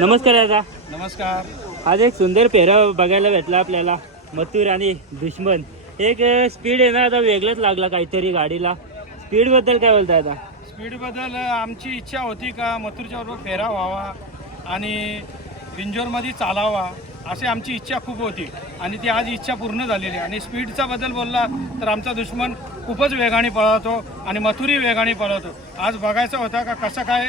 नमस्कार दादा. नमस्कार. आज एक सुंदर पेहरा बघायला भेटला आपल्याला. मथुर आणि दुश्मन. एक स्पीड आहे ना आता वेगळंच लागला काहीतरी गाडीला. स्पीडबद्दल काय बोलता आता? स्पीडबद्दल आमची इच्छा होती का मथुरच्या बरोबर फेरा व्हावा आणि बिंजोरमध्ये चालावा अशी आमची इच्छा खूप होती. आणि ती आज इच्छा पूर्ण झालेली आहे. आणि स्पीडचा बद्दल बोलला तर आमचा दुश्मन खूपच वेगाने पळवतो आणि मथुरी वेगाने पळवतो आज बघायचा होता का कसं काय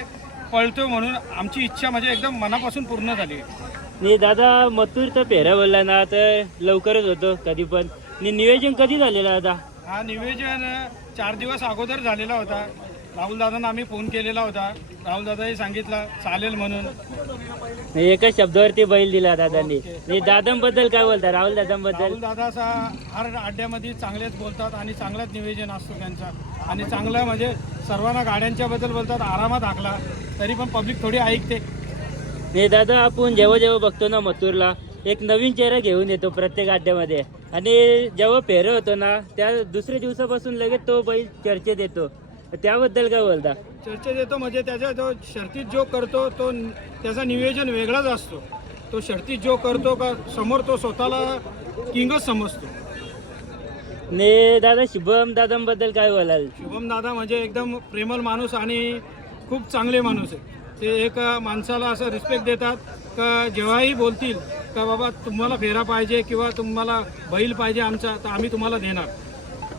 पळतो म्हणून आमची इच्छा म्हणजे एकदम मनापासून पूर्ण झाली. आणि दादा मथुरचा पेहरा बोलला ना तर लवकरच होतो कधी पण. नियोजन कधी झालेलं दादा? हा नियोजन चार दिवस अगोदर झालेला होता. राहुल दादांना आम्ही फोन केलेला होता. राहुल दादाही सांगितलं चालेल म्हणून. आणि एकाच शब्दावरती बैल दिला दादांनी. आणि दादांबद्दल काय बोलता? राहुल दादांबद्दल? राहुल दादा असा हर अड्ड्यामध्ये चांगलेच बोलतात आणि चांगलाच नियोजन असतो त्यांचा. आणि चांगलं म्हणजे सर्वांना गाड्यांच्या बद्दल बोलतात आरामात हाकला. तरी पण पब्लिक थोडी ऐकते. नाही दादा आपण जेव्हा जेव्हा बघतो ना मथुरला एक नवीन चेहरा घेऊन येतो प्रत्येक अड्ड्यामध्ये. आणि जेव्हा पेहरं होतो ना त्या दुसऱ्या दिवसापासून लगेच तो बैल चर्चेत येतो. त्याबद्दल काय बोलता? चर्चेत येतो म्हणजे त्याच्या जो शर्तीत जो करतो तो त्याचा नियोजन वेगळाच असतो. तो शर्तीत जो करतो का समोर तो स्वतःला किंगच समजतो. ने दादा शुभम दादांबद्दल काय बोलाल? शुभम दादा म्हणजे एकदम प्रेमळ माणूस आणि खूप चांगले माणूस आहे ते एक माणसाला असं रिस्पेक्ट देतात का जेव्हाही बोलतील का बाबा तुम्हाला फेरा पाहिजे किंवा तुम्हाला बैल पाहिजे आमचा तर आम्ही तुम्हाला देणार.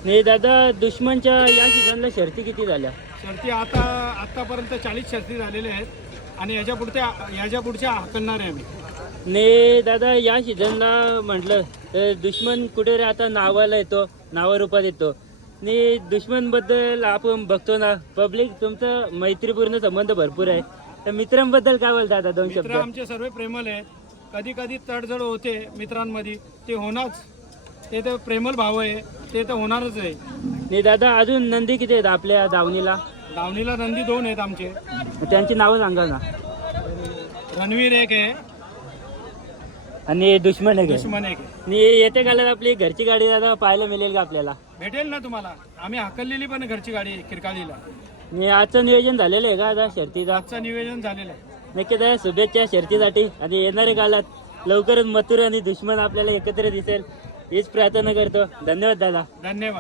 ने दादा दुश्मनच्या या सीझनला शर्ती किती झाल्या? शर्ती आता आत्तापर्यंत चाळीस शर्ती झालेल्या आहेत आणि याच्या पुढच्या याच्या पुढच्या हाकलणार आहे आम्ही. ने दादा या सीझनला म्हटलं तर दुश्मन कुठे आता? नावाला येतो नावारूपात येतो. आणि दुश्मनबद्दल आपण बघतो ना पब्लिक तुमचं मैत्रीपूर्ण संबंध भरपूर आहे. तर मित्रांबद्दल काय बोलता आता दोन मित्र शब्द? आमचे सर्व प्रेमल आहेत. कधी कधी तडजड होते मित्रांमध्ये. ते होणारच ते तर प्रेमल भाव आहे. ते तर होणारच आहे. नाही दादा अजून नंदी किती आहेत आपल्या दावणीला? दावणीला नंदी दोन आहेत आमचे. त्यांची नावं सांगा ना. रणवीर एक आहे. आणि दुश्मन आहे. का? दुश्मन एक आहे. आणि येते गाल्यात आपली घरची गाडी दादा? पाहायला मिळेल का आपल्याला? भेटेल ना तुम्हाला. आम्ही हाकललेली पण आहे घरची गाडी किरकालीला आणि आजचं नियोजन झालेलं आहे का आता शर्तीचा? आजचं नियोजन झालेलं आहे. नक्की दादा शुभेच्छा शर्तीसाठी. आणि येणाऱ्या काळात लवकरच मथुर आणि दुश्मन आपल्याला एकत्र दिसेल. हीच प्रार्थना करतो. धन्यवाद दादा. धन्यवाद.